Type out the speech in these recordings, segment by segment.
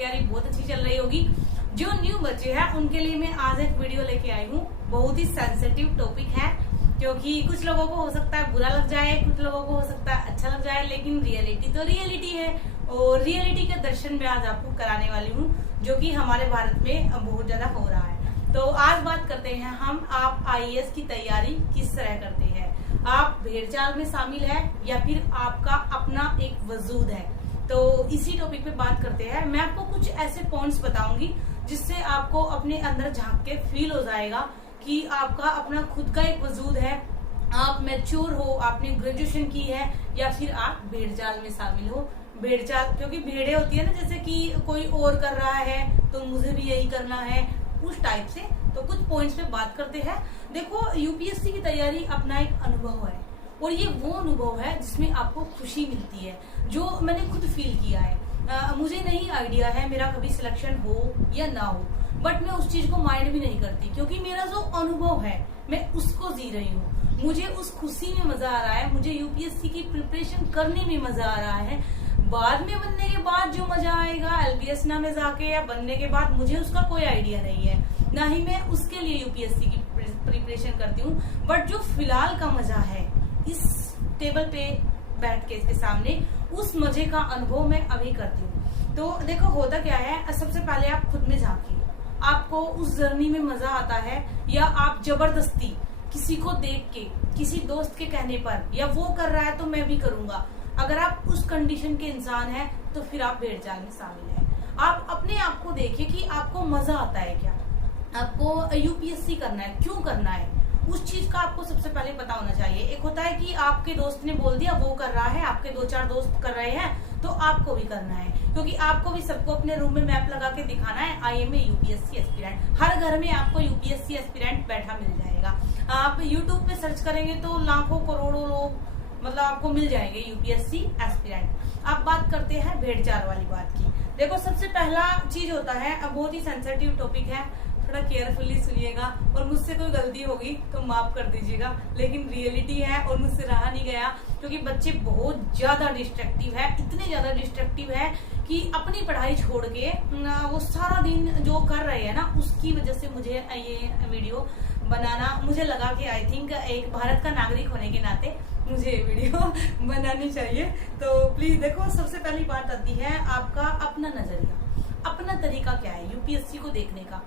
तैयारी बहुत अच्छी चल रही होगी। जो न्यू बच्चे हैं उनके लिए मैं आज एक वीडियो लेके आई हूँ। बहुत ही सेंसिटिव टॉपिक है, क्योंकि कुछ लोगों को हो सकता है बुरा लग जाए, कुछ लोगों को हो सकता है अच्छा लग जाए, लेकिन रियलिटी तो रियलिटी है। और रियलिटी के दर्शन मैं आज आपको कराने वाली हूँ, जो कि हमारे भारत में बहुत ज्यादा हो रहा है। तो आज बात करते हैं हम, आप आईएएस की तैयारी किस तरह करते हैं। आप भेड़चाल में शामिल है या फिर आपका अपना एक वजूद है, तो इसी टॉपिक पे बात करते हैं। मैं आपको कुछ ऐसे पॉइंट्स बताऊंगी जिससे आपको अपने अंदर झांक के फील हो जाएगा कि आपका अपना खुद का एक वजूद है, आप मैच्योर हो, आपने ग्रेजुएशन की है, या फिर आप भेड़चाल में शामिल हो। भेड़चाल क्योंकि भेड़े होती है ना, जैसे कि कोई और कर रहा है तो मुझे भी यही करना है, उस टाइप से। तो कुछ पॉइंट्स पे बात करते हैं। देखो, यूपीएससी की तैयारी अपना एक अनुभव है, और ये वो अनुभव है जिसमें आपको खुशी मिलती है, जो मैंने खुद फील किया है। मुझे नहीं आइडिया है मेरा कभी सिलेक्शन हो या ना हो, बट मैं उस चीज को माइंड भी नहीं करती, क्योंकि मेरा जो अनुभव है मैं उसको जी रही हूँ। मुझे उस खुशी में मजा आ रहा है, मुझे यूपीएससी की प्रिपरेशन करने में मजा आ रहा है। बाद में बनने के बाद जो मजा आएगा एलबीएस ना में जाके या बनने के बाद, मुझे उसका कोई आइडिया नहीं है, ना ही मैं उसके लिए यूपीएससी की प्रिपरेशन करती हूँ। बट जो फिलहाल का मजा है इस टेबल पे बैठ के इसके सामने, उस मजे का अनुभव मैं अभी करती हूँ। तो देखो, होता क्या है, सबसे पहले आप खुद में झांकिए, आपको उस जर्नी में मजा आता है, या आप जबरदस्ती किसी को देख के, किसी दोस्त के कहने पर, या वो कर रहा है तो मैं भी करूंगा, अगर आप उस कंडीशन के इंसान हैं तो फिर आप भेड़चाल में शामिल हैं। आप अपने आप को देखिए कि आपको मजा आता है क्या, आपको यूपीएससी करना है, क्यों करना है, उस चीज का आपको सबसे पहले पता होना चाहिए। एक होता है कि आपके दोस्त ने बोल दिया वो कर रहा है, आपके 2-4 दोस्त कर रहे हैं तो आपको भी करना है, क्योंकि आपको भी सबको अपने रूम में मैप लगा के दिखाना है I am a UPSC aspirant. हर घर में आपको यूपीएससी एस्पिरेंट बैठा मिल जाएगा। आप यूट्यूब पे सर्च करेंगे तो लाखों करोड़ों लोग मतलब आपको मिल जाएंगे यूपीएससी एस्पिरेंट। अब बात करते हैं भेड़चाल वाली बात की। देखो, सबसे पहला चीज होता है, अब बहुत ही सेंसिटिव टॉपिक है, थोड़ा केयरफुली सुनिएगा, और मुझसे कोई गलती होगी तो माफ कर दीजिएगा, लेकिन रियलिटी है और मुझसे रहा नहीं गया, क्योंकि बच्चे बहुत ज्यादा डिस्ट्रक्टिव है, इतने ज्यादा डिस्ट्रक्टिव है कि अपनी पढ़ाई छोड़ के वो सारा दिन जो कर रहे हैं ना, उसकी वजह से मुझे ये वीडियो बनाना, मुझे लगा कि आई थिंक एक भारत का नागरिक होने के नाते मुझे वीडियो बनानी चाहिए। तो प्लीज देखो, सबसे पहली बात आती है आपका अपना नजरिया, अपना तरीका क्या है यूपीएससी को देखने का।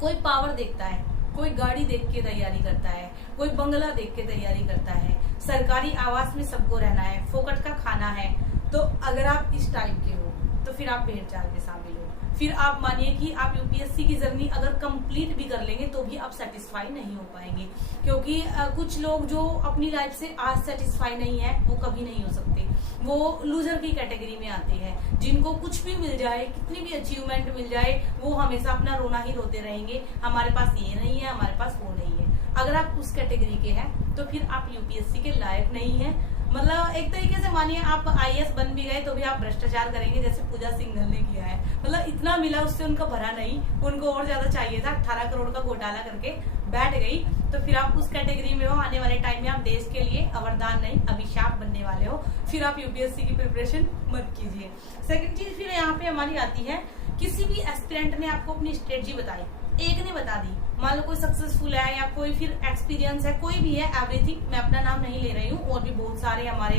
कोई पावर देखता है, कोई गाड़ी देख के तैयारी करता है, कोई बंगला देख के तैयारी करता है, सरकारी आवास में सबको रहना है, फोकट का खाना है। तो अगर आप इस टाइप के हो तो फिर आप भेड़चाल में शामिल हो। फिर आप मानिए कि आप यूपीएससी की जर्नी अगर कंप्लीट भी कर लेंगे तो भी आप सेटिस्फाई नहीं हो पाएंगे, क्योंकि कुछ लोग जो अपनी लाइफ से आज सेटिस्फाई नहीं है वो कभी नहीं हो सकते, वो लूजर की कैटेगरी में आते हैं, जिनको कुछ भी मिल जाए, कितनी भी अचीवमेंट मिल जाए, वो हमेशा अपना रोना ही रोते रहेंगे, हमारे पास ये नहीं है, हमारे पास वो नहीं है। अगर आप उस कैटेगरी के हैं तो फिर आप यूपीएससी के लायक नहीं है। मतलब एक तरीके से मानिए आप आईएएस बन भी गए तो भी आप भ्रष्टाचार करेंगे, जैसे पूजा सिंघल ने किया है। मतलब इतना मिला उससे उनका भरा नहीं, उनको और ज्यादा चाहिए था, 18 करोड़ का घोटाला करके बैठ गई। तो फिर आप उस कैटेगरी में हो, आने वाले टाइम में आप देश के लिए वरदान नहीं अभिशाप बनने वाले हो। फिर आप यूपीएससी की प्रिपरेशन मत कीजिए। सेकंड चीज फिर यहाँ पे हमारी आती है, किसी भी एस्पिरेंट ने आपको अपनी स्ट्रेटजी बताई, एक ने बता दी, मान लो कोई सक्सेसफुल है या कोई फिर एक्सपीरियंस है, कोई भी है, एवरीथिंग, मैं अपना नाम नहीं ले रही हूँ, और भी बहुत सारे हमारे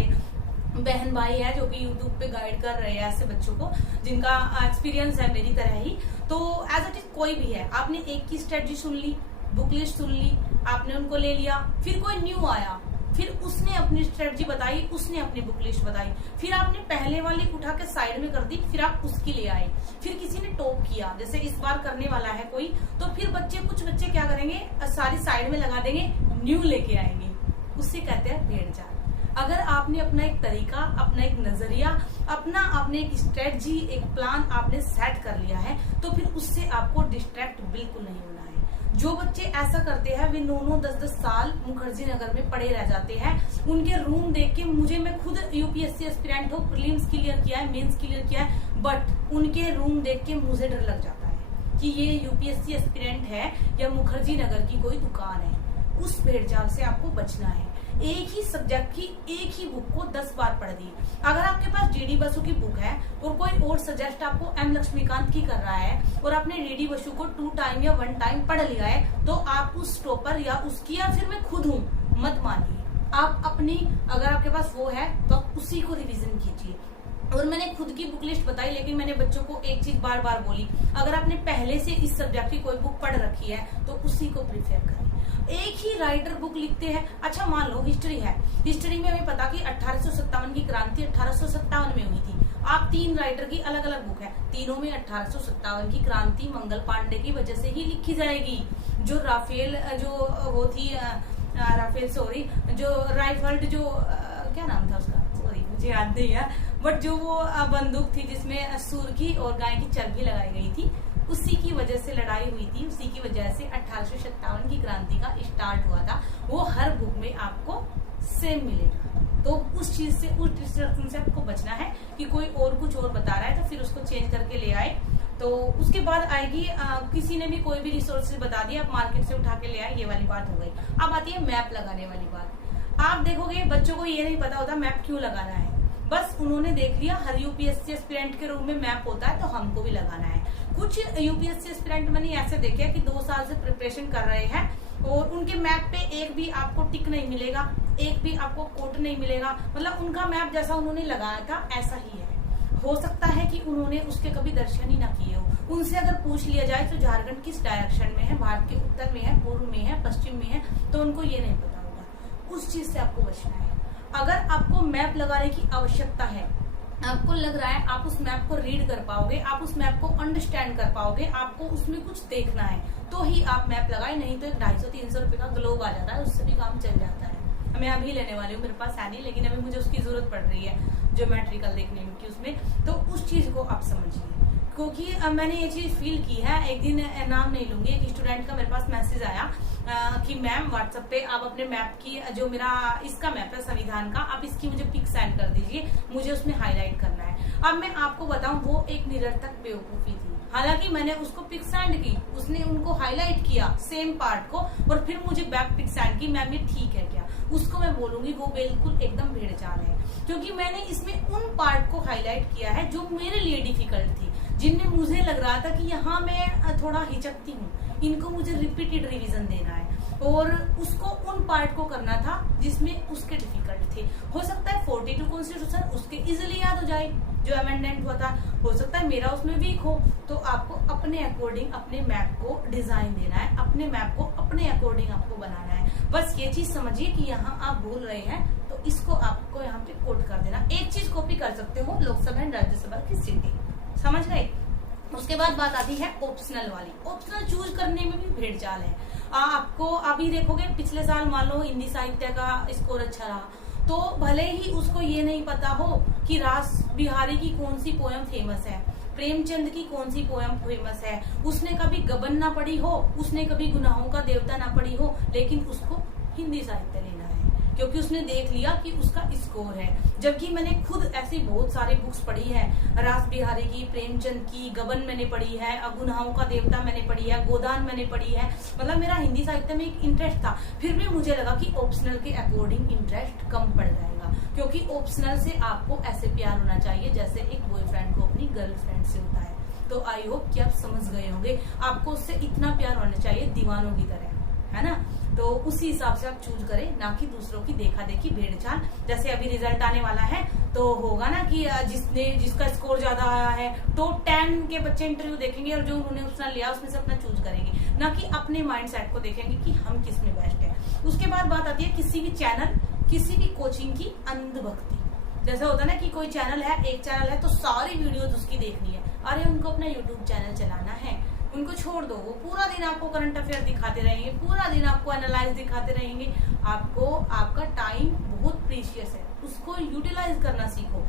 बहन भाई है जो कि यूट्यूब पे गाइड कर रहे हैं ऐसे बच्चों को जिनका एक्सपीरियंस है मेरी तरह ही। तो एज इट इज कोई भी है, आपने एक की स्ट्रेटजी सुन ली, बुक लिस्ट सुन ली, आपने उनको ले लिया, फिर कोई न्यू आया, फिर उसने अपनी स्ट्रेटजी बताई, उसने अपनी बुक लिस्ट बताई, फिर आपने पहले वाली उठा के साइड में कर दी, फिर आप उसकी ले आए, फिर किसी ने टॉप किया, जैसे इस बार करने वाला है कोई, तो फिर कुछ बच्चे क्या करेंगे, सारी साइड में लगा देंगे, न्यू लेके आएंगे, उससे कहते हैं भेड़चाल। अगर आपने अपना एक तरीका, अपना एक नजरिया, अपना आपने एक स्ट्रेटजी, एक प्लान आपने सेट कर लिया है, तो फिर उससे आपको डिस्ट्रैक्ट बिल्कुल नहीं होना है। जो बच्चे ऐसा करते हैं वे 9-9, 10-10 साल मुखर्जी नगर में पड़े रह जाते हैं। उनके रूम देख के मैं खुद यूपीएससी एस्पिरेंट हो, प्रीलिम्स क्लियर किया है, मेंस क्लियर किया है, बट उनके रूम देख के मुझे डर लग जाता है कि ये यूपीएससी एस्पिरेंट है या मुखर्जी नगर की कोई दुकान है। उस भेड़चाल से आपको बचना है। एक ही सब्जेक्ट की एक ही बुक को 10 बार पढ़ दी। अगर आपके पास डीडी बसु की बुक है और कोई और सजेस्ट आपको एम लक्ष्मीकांत की कर रहा है और आपने डीडी बसु को 2 टाइम या 1 टाइम पढ़ लिया है, तो आप उस टॉपर या उसकी या फिर मैं खुद हूँ मत मानिए। आप अपनी, अगर आपके पास वो है तो आप उसी को रिवीजन कीजिए। और मैंने खुद की बुक लिस्ट बताई, लेकिन मैंने बच्चों को एक चीज बार बार बोली, अगर आपने पहले से इस सब्जेक्ट की कोई बुक पढ़ रखी है तो उसी को प्रिफेयर करें। एक ही राइटर बुक लिखते हैं। अच्छा मान लो हिस्ट्री है, हिस्ट्री में हमें पता कि 1857 की क्रांति 1857 में हुई थी। आप 3 राइटर की अलग अलग बुक है, तीनों में 1857 की क्रांति मंगल पांडे की वजह से ही लिखी जाएगी। जो राफेल जो वो थी राफेल सॉरी जो राइफल्ड जो क्या नाम था उसका, सॉरी मुझे याद नहीं है, बट जो वो बंदूक थी जिसमें सूर की और गाय की चर्बी लगाई गई थी, उसी की वजह से लड़ाई हुई थी, उसी की वजह से 1857 की क्रांति का स्टार्ट हुआ था। वो हर बुक में आपको सेम मिलेगा। तो उस चीज से, उस डिस्ट्रक्शन से आपको बचना है कि कोई और कुछ और बता रहा है तो फिर उसको चेंज करके ले आए। तो उसके बाद आएगी किसी ने भी कोई भी रिसोर्सेज बता दिया, आप मार्केट से उठा के ले आए, ये वाली बात हो गई। अब आती है मैप लगाने वाली बात। आप देखोगे बच्चों को ये नहीं पता होता मैप क्यों लगाना है, बस उन्होंने देख लिया हर यूपीएससी एस्पिरेंट के रूम में मैप होता है तो हमको भी लगाना है। कुछ यूपीएससी एस्पिरेंट मैंने ऐसे देखे कि 2 साल से प्रिपरेशन कर रहे हैं और उनके मैप पे एक भी आपको टिक नहीं मिलेगा, एक भी आपको कोट नहीं मिलेगा, मतलब उनका मैप जैसा उन्होंने लगाया था ऐसा ही है। हो सकता है कि उन्होंने उसके कभी दर्शन ही ना किए हो। उनसे अगर पूछ लिया जाए तो झारखंड किस डायरेक्शन में है, भारत के उत्तर में है, पूर्व में है, पश्चिम में है, तो उनको ये नहीं पता होगा। उस चीज से आपको बचना है। अगर आपको मैप लगाने की आवश्यकता है, आपको लग रहा है आप उस मैप को रीड कर पाओगे, आप उस मैप को अंडरस्टैंड कर पाओगे, आपको उसमें कुछ देखना है, तो ही आप मैप लगाए। नहीं तो एक 250-300 रुपए का ग्लोब आ जाता है, उससे भी काम चल जाता है। मैं अभी लेने वाली हूँ, मेरे पास है नहीं, लेकिन अभी मुझे उसकी जरूरत पड़ रही है ज्योमेट्रिकल देखने की उसमें। तो उस चीज को आप समझिए, क्योंकि मैंने ये चीज फील की है। एक दिन नाम नहीं लूंगी, एक स्टूडेंट का मेरे पास मैसेज आया कि मैम व्हाट्सएप पे आप अपने मैप की, जो मेरा इसका मैप है संविधान का, आप इसकी मुझे पिक सेंड कर दीजिए, मुझे उसमें हाईलाइट करना है। अब मैं आपको बताऊं, वो एक निरर्थक बेवकूफी थी। हालांकि मैंने उसको पिक सेंड की, उसने उनको हाईलाइट किया सेम पार्ट को और फिर मुझे बैक पिक सेंड की। मैम ये ठीक है क्या? उसको मैं बोलूंगी वो बिल्कुल एकदम भेड़चाल है, क्योंकि मैंने इसमें उन पार्ट को हाईलाइट किया है जो मेरे लिए डिफिकल्ट थी, जिनमें मुझे लग रहा था कि यहाँ मैं थोड़ा हिचकती हूँ, इनको मुझे रिपीटेड रिवीजन देना है, और उसको उन पार्ट को करना था जिसमें उसके डिफिकल्ट थे। हो सकता है 42 कॉन्स्टिट्यूशन उसके इजीली याद हो जाए जो अमेंडमेंट हुआ था, हो सकता है मेरा उसमें वीक हो। तो आपको अपने अकॉर्डिंग अपने मैप को डिजाइन देना है, अपने मैप को अपने अकॉर्डिंग आपको बनाना है। बस ये चीज समझिए कि यहाँ आप बोल रहे हैं तो इसको आपको यहाँ पे कोट कर देना। एक चीज कॉपी कर सकते हो, लोकसभा एंड राज्यसभा की सीटें, समझ गए। उसके बाद बात आती है ऑप्शनल वाली। ऑप्शनल चूज करने में भी भेड़चाल है। आपको अभी देखोगे पिछले साल मान लो हिंदी साहित्य का स्कोर अच्छा रहा, तो भले ही उसको ये नहीं पता हो कि रास बिहारी की कौन सी पोयम फेमस है, प्रेमचंद की कौन सी पोयम फेमस है, उसने कभी गबन ना पढ़ी हो, उसने कभी गुनाहों का देवता ना पढ़ी हो, लेकिन उसको हिंदी साहित्य लेना है क्योंकि उसने देख लिया कि उसका स्कोर है। जबकि मैंने खुद ऐसी बहुत सारी बुक्स पढ़ी है, रास बिहारी की, प्रेमचंद की, गबन मैंने पढ़ी है, गुनाहों का देवता मैंने पढ़ी है, गोदान मैंने पढ़ी है। मतलब मेरा हिंदी साहित्य में एक इंटरेस्ट था, फिर भी मुझे लगा कि ऑप्शनल के अकॉर्डिंग इंटरेस्ट कम पड़ जाएगा, क्योंकि ऑप्शनल से आपको ऐसे प्यार होना चाहिए जैसे एक बॉयफ्रेंड को अपनी गर्लफ्रेंड से होता है। तो आई होप कि आप समझ गए होंगे, आपको उससे इतना प्यार होना चाहिए दीवानों की तरह, है ना। तो उसी हिसाब से आप चूज करें, ना कि दूसरों की देखा देखी भेड़चाल। जैसे अभी रिजल्ट आने वाला है तो होगा ना कि जिसका स्कोर ज्यादा आया है, टॉप 10 के बच्चे इंटरव्यू देखेंगे और जो उन्होंने ऑप्शनल लिया उसमें से अपना चूज करेंगे, ना कि अपने माइंड सेट को देखेंगे कि हम किस में बेस्ट है। उसके बाद बात आती है किसी भी चैनल, किसी भी कोचिंग की अंधभक्ति। जैसा होता है ना कि कोई चैनल है, एक चैनल है तो सारी वीडियोज उसकी देखनी है। अरे उनको अपना यूट्यूब चैनल चलाना है, उनको छोड़ दो, वो पूरा दिन आपको करंट अफेयर दिखाते रहेंगे, पूरा दिन आपको एनालाइज दिखाते रहेंगे। आपको आपका टाइम बहुत प्रीशियस है, उसको यूटिलाइज करना सीखो।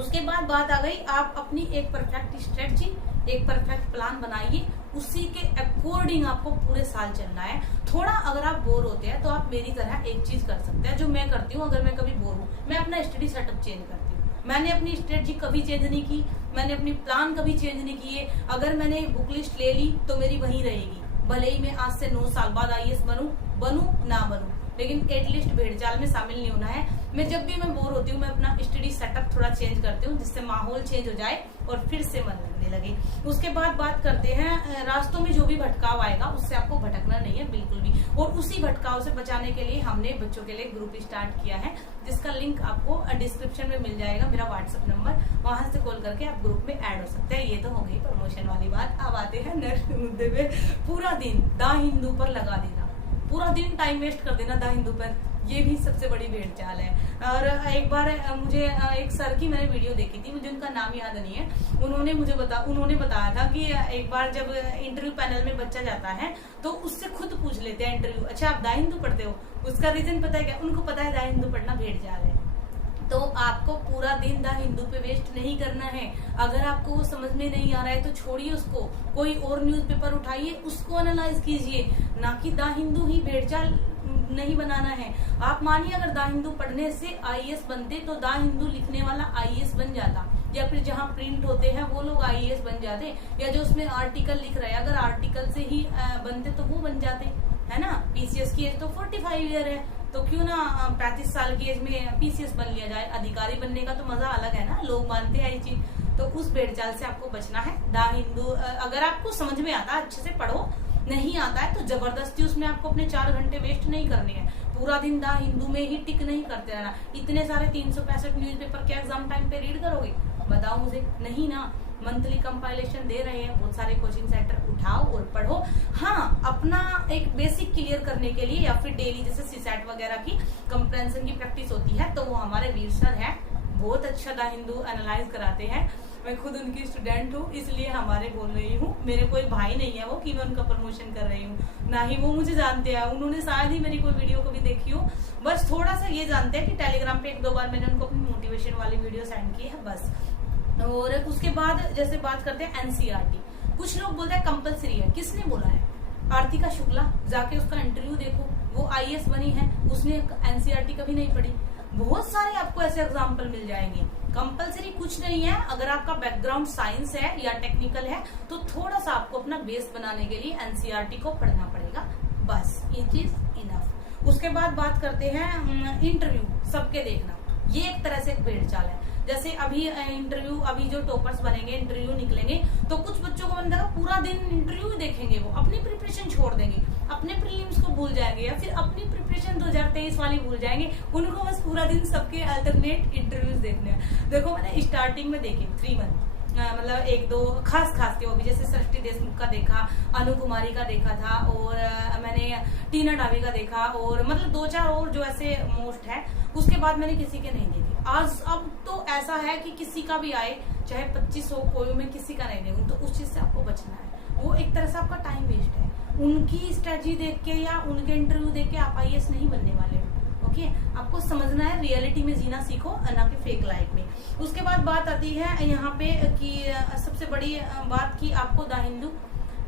उसके बाद बात आ गई, आप अपनी एक परफेक्ट स्ट्रेटजी, एक परफेक्ट प्लान बनाइए, उसी के अकॉर्डिंग आपको पूरे साल चलना है। थोड़ा अगर आप बोर होते हैं तो आप मेरी तरह एक चीज कर सकते हैं जो मैं करती हूँ। अगर मैं कभी बोर हूँ, मैं अपना स्टडी सेटअप चेंज करती हूँ। मैंने अपनी स्ट्रेटजी कभी चेंज नहीं की, मैंने अपनी प्लान कभी चेंज नहीं किए। अगर मैंने बुक लिस्ट ले ली तो मेरी वहीं रहेगी, भले ही मैं आज से 9 साल बाद IAS बनूं ना बनूं, लेकिन एटलीस्ट भेड़ चाल में शामिल नहीं होना है। मैं जब भी मैं बोर होती हूँ मैं अपना स्टडी सेटअप थोड़ा चेंज करती हूँ, जिससे माहौल चेंज हो जाए और फिर से मन लगने लगे। उसके बाद बात करते हैं रास्तों में जो भी भटकाव आएगा उससे आपको भटकना नहीं है बिल्कुल भी, और उसी भटकाव से बचाने के लिए हमने बच्चों के लिए ग्रुप स्टार्ट किया है, जिसका लिंक आपको डिस्क्रिप्शन में मिल जाएगा, मेरा व्हाट्सएप नंबर, वहां से कॉल करके आप ग्रुप में ऐड हो सकते हैं। ये तो हो गई प्रमोशन वाली बात। अब आते हैं नेक्स्ट मुद्दे पे। पूरा दिन द हिंदू पर लगा देना, पूरा दिन टाइम वेस्ट कर देना द हिंदू पर, ये भी सबसे बड़ी भेड़ चाल है। और एक बार मुझे एक सर की मैंने वीडियो देखी थी, मुझे उनका नाम याद नहीं है, उन्होंने बताया था कि एक बार जब इंटरव्यू पैनल में बच्चा जाता है तो उससे खुद पूछ लेते हैं इंटरव्यू, अच्छा आप द हिंदू पढ़ते हो? उसका रीजन पता है क्या? उनको पता है द हिंदू पढ़ना भेड़ चाल है। तो आपको पूरा दिन द हिंदू पे वेस्ट नहीं करना है। अगर आपको वो समझ में नहीं आ रहा है तो छोड़िए उसको, कोई और न्यूज़पेपर उठाइए, उसको एनालाइज कीजिए, ना कि द हिंदू ही भेड़ चाल नहीं बनाना है। आप मानिए अगर द हिंदू पढ़ने से आईएएस बनते तो द हिंदू लिखने वाला आईएएस बन जाता, या फिर जहाँ प्रिंट होते हैं वो लोग आईएएस बन जाते, या जो उसमें आर्टिकल लिख रहे हैं अगर आर्टिकल से ही बनते तो वो बन जाते, है ना। पीसीएस की एज तो 45 ईयर है, तो क्यों ना 35 साल की एज में पीसीएस बन लिया जाए। अधिकारी बनने का तो मजा अलग है ना, लोग मानते हैं ये चीज। तो उस भेड़ चाल से आपको बचना है। द हिंदू अगर आपको समझ में आता है अच्छे से पढ़ो, नहीं आता है तो जबरदस्ती उसमें आपको अपने 4 घंटे वेस्ट नहीं करने हैं। पूरा दिन द हिंदू में ही टिक नहीं करते रहना। इतने सारे 365 न्यूज़पेपर क्या एग्जाम टाइम पे रीड करोगे? बताओ मुझे, नहीं ना। मंथली कंपाइलेशन दे रहे हैं बहुत सारे कोचिंग सेंटर, उठाओ और पढ़ो। हाँ, अपना एक बेसिक क्लियर करने के लिए या फिर डेली जैसे सीसैट वगैरह की कंप्रेंशन की प्रैक्टिस होती है, तो वो हमारे वीर सर है, बहुत अच्छा द हिंदू एनालाइज कराते हैं। मैं खुद उनकी स्टूडेंट हूँ, इसलिए हमारे बोल रही हूँ। मेरे कोई भाई नहीं है वो कि मैं उनका प्रमोशन कर रही हूँ, ना ही वो मुझे जानते हैं। उन्होंने शायद ही मेरी कोई वीडियो कभी देखी हो, बस थोड़ा सा ये जानते हैं कि टेलीग्राम पे 1-2 बार मैंने उनको अपनी मोटिवेशन वाली वीडियो सेंड की है बस। और उसके बाद जैसे बात करते हैं एनसीईआरटी, कुछ लोग बोलते हैं कंपलसरी है। किसने बोला है? आर्तिका शुक्ला, जाके उसका इंटरव्यू देखो, वो आईएएस बनी है, उसने एनसीईआरटी कभी नहीं पढ़ी। बहुत सारे आपको ऐसे एग्जाम्पल मिल जाएंगे। कंपलसरी कुछ नहीं है। अगर आपका बैकग्राउंड साइंस है या टेक्निकल है तो थोड़ा सा आपको अपना बेस बनाने के लिए एनसीईआरटी को पढ़ना पड़ेगा, बस इट इज इनफ। उसके बाद बात करते हैं इंटरव्यू सबके देखना, ये एक तरह से एक भेड़ चाल है। जैसे अभी इंटरव्यू, अभी जो टॉपर्स बनेंगे इंटरव्यू निकलेंगे, तो कुछ बच्चों को मैंने देखा पूरा दिन इंटरव्यू देखेंगे, वो अपनी प्रिपरेशन छोड़ देंगे, अपने प्रीलिम्स को भूल जाएंगे, या फिर अपनी प्रिपरेशन 2023 वाली भूल जाएंगे। उनको बस पूरा दिन सबके अल्टरनेट इंटरव्यूज देखने हैं। देखो मैंने स्टार्टिंग में देखे 3 मंथ, मतलब 1-2 खास के वो भी, जैसे सृष्टि देशमुख का देखा, अनु कुमारी का देखा था, और मैंने टीना डावी का देखा, और मतलब 2-4 और जो ऐसे मोस्ट है। उसके बाद मैंने किसी के नहीं देखे। आज अब तो ऐसा है कि किसी का भी आए, चाहे 25 हो, कोई में किसी का नहीं देखूं, तो उस चीज से आपको बचना है। वो एक तरह से आपका टाइम वेस्ट है। उनकी स्ट्रेटजी देख के या उनके इंटरव्यू देख के आप आईएएस नहीं बनने वाले हो। ओके, आपको समझना है, रियलिटी में जीना सीखो, ना कि फेक लाइफ में। उसके बाद बात आती है यहाँ पे कि सबसे बड़ी बात कि आपको द हिंदू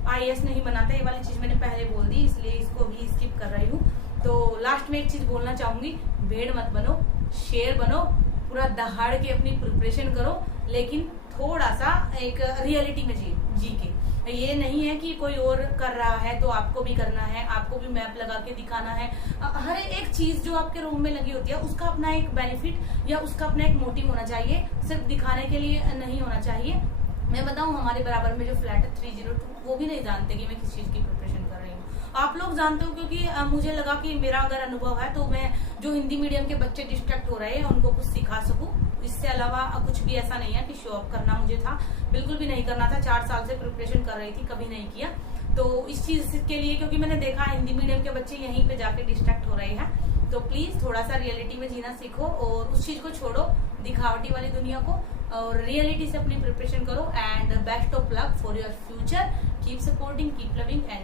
आईएएस नहीं बनाता। ये वाली चीज मैंने पहले बोल दी, इसलिए इसको भी स्किप कर रही हूँ। तो लास्ट में एक चीज बोलना चाहूंगी, भेड़ मत बनो, शेर बनो, पूरा दहाड़ के अपनी प्रिपरेशन करो, लेकिन थोड़ा सा एक रियलिटी में जी के। ये नहीं है कि कोई और कर रहा है तो आपको भी करना है, आपको भी मैप लगा के दिखाना है। हर एक चीज जो आपके रूम में लगी होती है उसका अपना एक बेनिफिट या उसका अपना एक मोटिव होना चाहिए, सिर्फ दिखाने के लिए नहीं होना चाहिए। मैं बताऊं, हमारे बराबर में जो फ्लैट है 302, वो भी नहीं जानते कि मैं किस चीज की प्रिपरेशन कर रही हूँ। आप लोग जानते हो, क्योंकि मुझे लगा कि मेरा अगर अनुभव है तो मैं जो हिंदी मीडियम के बच्चे डिस्ट्रैक्ट हो रहे हैं उनको कुछ सिखा सकूं। इससे अलावा कुछ भी ऐसा नहीं है कि शो ऑफ करना मुझे था, बिल्कुल भी नहीं करना था। 4 साल से प्रिपरेशन कर रही थी, कभी नहीं किया। तो इस चीज के लिए, क्योंकि मैंने देखा हिंदी मीडियम के बच्चे यहीं पे जाके डिस्ट्रैक्ट हो रहे हैं, तो प्लीज थोड़ा सा रियलिटी में जीना सीखो और उस चीज को छोड़ो, दिखावटी वाली दुनिया को, और रियलिटी से अपनी प्रिपरेशन करो। And best of luck for your future, keep supporting, keep loving and